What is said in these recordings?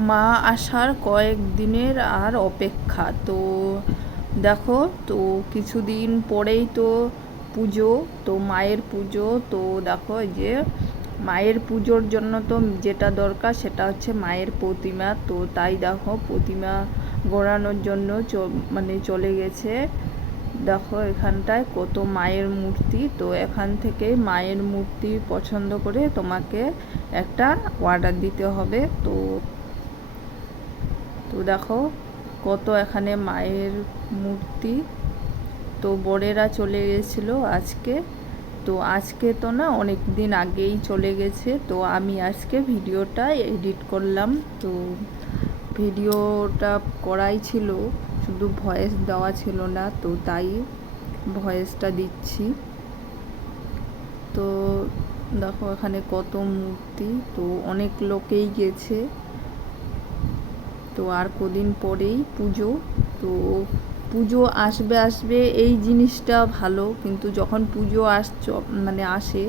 মা আসার কয়েক দিনের আর অপেক্ষা। তো দেখো, তো কিছুদিন পরেই তো পুজো, তো মায়ের পুজো, তো দেখো এই যে মায়ের পুজোর জন্য তো যেটা দরকার সেটা হচ্ছে মায়ের প্রতিমা। তো তাই দেখো, প্রতিমা গড়ানোর জন্য মানে চলে গেছে। দেখো এখানটায় কত মায়ের মূর্তি। তো এখান থেকে মায়ের মূর্তি পছন্দ করে তোমাকে একটা অর্ডার দিতে হবে। তো তো দেখো কত এখানে মায়ের মূর্তি। তো বড়েরা চলে গেছিল আজকে। তো আজকে তো না অনেক দিন আগেই চলে গেছে। তো আমি আজকে ভিডিওটা এডিট করলাম। তো ভিডিওটা করাই ছিল, শুধু ভয়েস দেওয়া ছিল না, তো তাই ভয়েসটা দিচ্ছি। তো দেখো এখানে কত মূর্তি, তো অনেক লোকেই গেছে। তো আর কদিন পরেই পুজো। তো পুজো আসবে আসবে, এই জিনিসটা ভালো। কিন্তু যখন পুজো আস মানে আসে,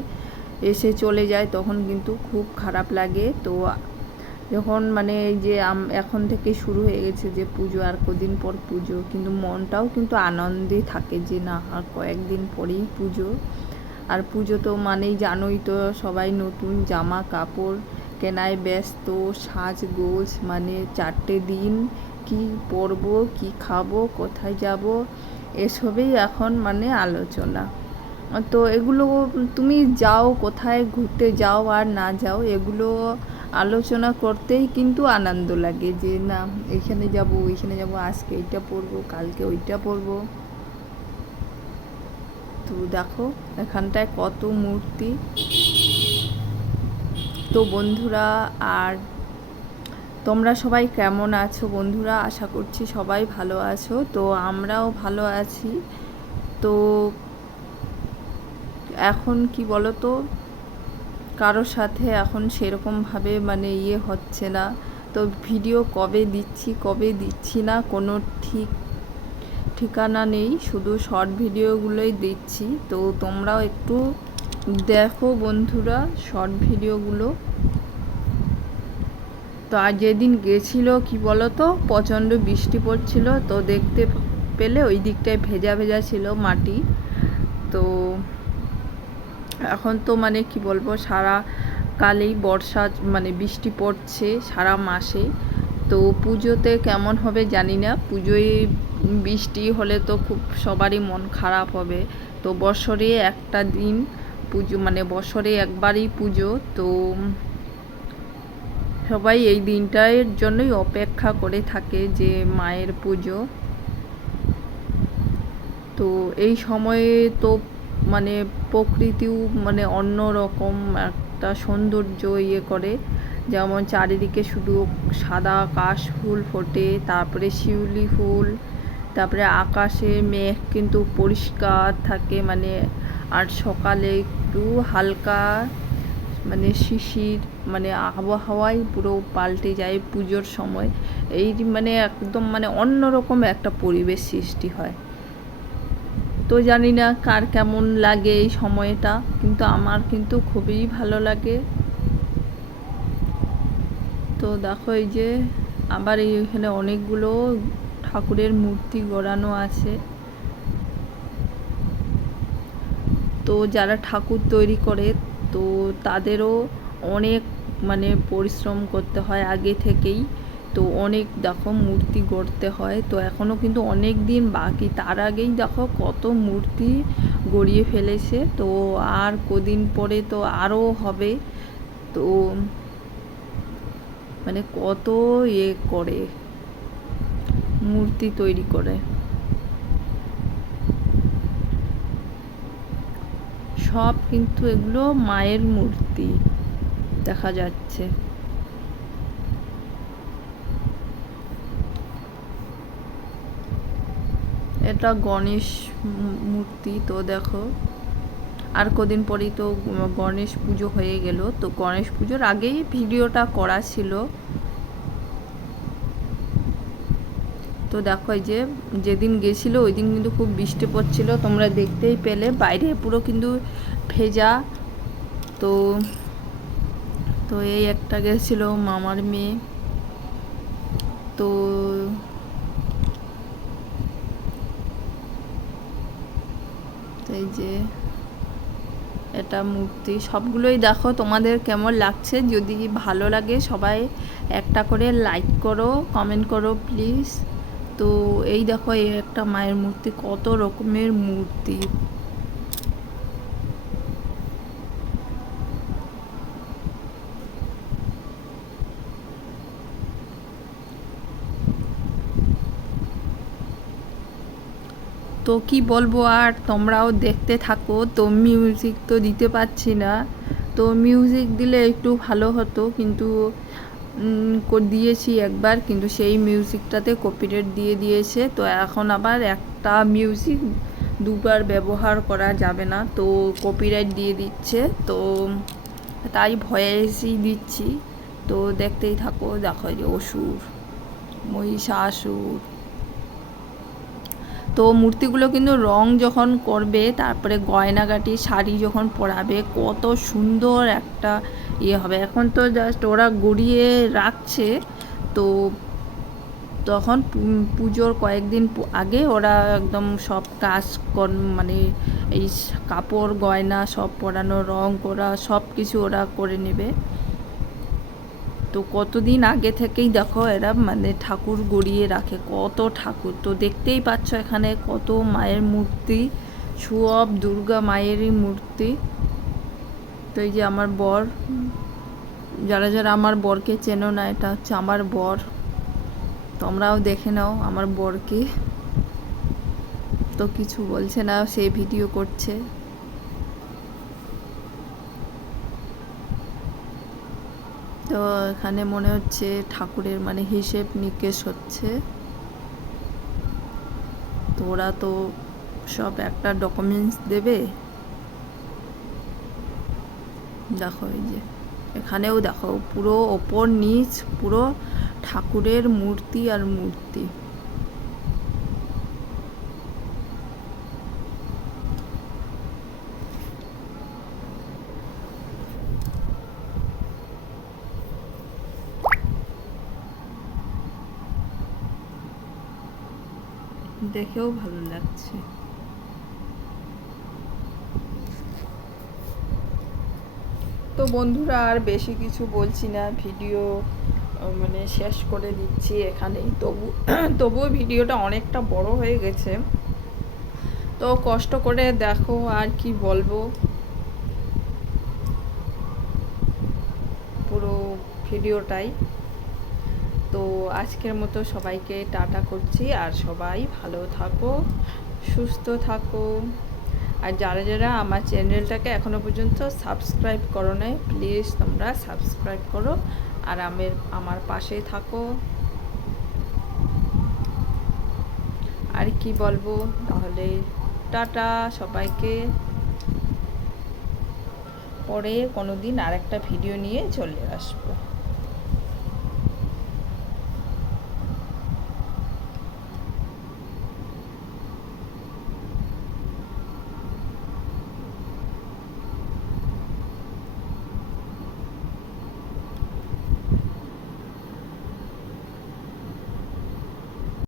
এসে চলে যায়, তখন কিন্তু খুব খারাপ লাগে। তো যখন মানে যে এখন থেকে শুরু হয়ে গেছে যে পুজো, আর কদিন পর পুজো। কিন্তু মনটাও কিন্তু আনন্দে থাকে যে না, আর কয়েকদিন পরেই পুজো। আর পুজো তো মানেই জানোই তো সবাই নতুন জামা কাপড় কেনায় ব্যস্ত, সাজগোজ মানে চারটে দিন কি পরবো, কি খাব, কোথায় যাব, এসবেই এখন মানে আলোচনা। তো এগুলো তুমি যাও, কোথায় ঘুরতে যাও আর না যাও, এগুলো আলোচনা করতেই কিন্তু আনন্দ লাগে যে না, এখানে যাব, ওইখানে যাব, আজকে এইটা পরবো, কালকে ওইটা পরবো। তো দেখো, এখানটায় কত মূর্তি। তো বন্ধুরা, আর তোমরা সবাই কেমন আছো বন্ধুরা? আশা করছি সবাই ভালো আছো। তো আমরাও ভালো আছি। তো এখন কি বলো তো কারোর সাথে এখন সেরকমভাবে মানে ইয়ে হচ্ছে না। তো ভিডিও কবে দিচ্ছি কবে দিচ্ছি না, কোনো ঠিক ঠিকানা নেই। শুধু শর্ট ভিডিওগুলোই দিচ্ছি। তো তোমরাও একটু দেখো বন্ধুরা শর্ট ভিডিওগুলো তো আর যেদিন গেছিল, কি বলো তো প্রচণ্ড বৃষ্টি পড়ছিল, তো দেখতে পেলে ওই দিকটায় ভেজা ভেজা ছিল মাটি। তো এখন তো মানে কি বলব, সারা কালেই বর্ষা মানে বৃষ্টি পড়ছে সারা মাসে। তো পুজোতে কেমন হবে জানি না, পুজোয় বৃষ্টি হলে তো খুব সবারই মন খারাপ হবে। তো বছরে একটা দিন পুজো মানে বছরে একবারই পুজো, তো সবাই এই দিনটার জন্যই অপেক্ষা করে থাকে যে মায়ের পুজো। তো এই সময়ে তো মানে প্রকৃতিও মানে অন্য রকম একটা সৌন্দর্য ইয়ে করে। যেমন চারিদিকে শুধু সাদা কাশ ফুল ফোটে, তারপরে শিউলি ফুল, তারপরে আকাশে মেঘ কিন্তু পরিষ্কার থাকে মানে আর সকালে একটু হালকা মানে শিশির মানে আবহাওয়াই পুরো পাল্টে যায় পুজোর সময়। এই মানে একদম মানে অন্যরকম একটা পরিবেশ সৃষ্টি হয়। তো জানি না কার কেমন লাগে এই সময়টা, কিন্তু আমার কিন্তু খুবই ভালো লাগে। তো দেখো এই যে আবার এইখানে অনেকগুলো ঠাকুরের মূর্তি গড়ানো আছে। তো যারা ঠাকুর তৈরি করে, তো তাদেরও অনেক মানে পরিশ্রম করতে হয় আগে থেকেই। তো অনেক দেখো মূর্তি গড়তে হয়। তো এখনও কিন্তু অনেক দিন বাকি। তার আগেই দেখো কত মূর্তি গড়িয়ে ফেলেছে। তো আর কদিন পরে তো আরও হবে। তো মানে কত ইয়ে করে, মূর্তি তৈরি করে। সব কিন্তু এগুলো মায়ের মূর্তি দেখা যাচ্ছে। এটা গণেশ মূর্তি তো দেখো। আর কদিন পরেই তো গণেশ পুজো হয়ে গেল। তো গণেশ পুজোর আগেই ভিডিওটা করা ছিল। তো দেখো এই যে, যেদিন গেছিল ওই দিন কিন্তু খুব বৃষ্টি পড়ছিল। তোমরা দেখতেই পেলে, বাইরে পুরো কিন্তু ভেজা। তো তো এই একটা গেছিল মামার মেয়ে। তো এই যে, এটা মূর্তি। সবগুলোই দেখো তোমাদের কেমন লাগছে? যদি ভালো লাগে সবাই একটা করে লাইক করো কমেন্ট করো প্লিজ তো এই দেখো, এই একটা মায়ের মূর্তি, কত রকমের মূর্তি। তো কি বলব আর, তোমরাও দেখতে থাকো, তো মিউজিক তো দিতে পারছি না। তো মিউজিক দিলে একটু ভালো হতো, কিন্তু দিয়েছি একবার, কিন্তু সেই মিউজিকটাতে কপিরাইট দিয়ে দিয়েছে। তো এখন আবার একটা মিউজিক দুবার ব্যবহার করা যাবে না, তো কপিরাইট দিয়ে দিচ্ছে। তো তাই ভয়েসই দিচ্ছি। তো দেখতেই থাকো, দেখো যে অসুর, মহিষাসুর। তো মূর্তিগুলো কিন্তু রং যখন করবে, তারপরে গয়নাগাটি শাড়ি যখন পরাবে, কত সুন্দর একটা ইয়ে হবে। এখন তো জাস্ট ওরা গড়িয়ে রাখছে, তো তখন পুজোর কয়েকদিন আগে ওরা একদম সব কাজ কর মানে এই কাপড়, গয়না সব পরানো, রং করা সব কিছু ওরা করে নেবে। তো কতদিন আগে থেকেই দেখো এরা মানে ঠাকুর গড়িয়ে রাখে, কত ঠাকুর। তো দেখতেই পাচ্ছ এখানে কত মায়ের মূর্তি, সব দুর্গা মায়েরই মূর্তি। তো এই যে আমার বর, যারা যারা আমার বরকে চেনো না, এটা হচ্ছে আমার বর। তোমরাও দেখে নাও আমার বরকে। তো কিছু বলছে না, সে ভিডিও করছে। তো এখানে মনে হচ্ছে ঠাকুরের মানে হিসেব নিকেশ হচ্ছে। তো ওরা তো সব একটা ডকুমেন্টস দেবে। দেখো এই যে, এখানেও দেখো পুরো ওপর নিচ পুরো ঠাকুরের মূর্তি আর মূর্তি। দেখেও ভালো লাগছে। বন্ধুরা আর বেশি কিছু বলছি না, ভিডিও মানে শেষ করে দিচ্ছি এখানেই। তবু, তবুও ভিডিওটা অনেকটা বড় হয়ে গেছে। তো কষ্ট করে দেখো আর কি বলব। পুরো ভিডিওটাই। তো আজকের মতো সবাইকে টাটা করছি আর সবাই ভালো থাকো, সুস্থ থাকো। আর যারা যারা আমার চ্যানেলটাকে এখনও পর্যন্ত সাবস্ক্রাইব করো নাই প্লিজ তোমরা সাবস্ক্রাইব করো আর আমের আমার পাশে থাকো। আর কি বলব? তাহলে টাটা সবাইকে। পরে কোনো দিন আর একটা ভিডিও নিয়ে চলে আসব।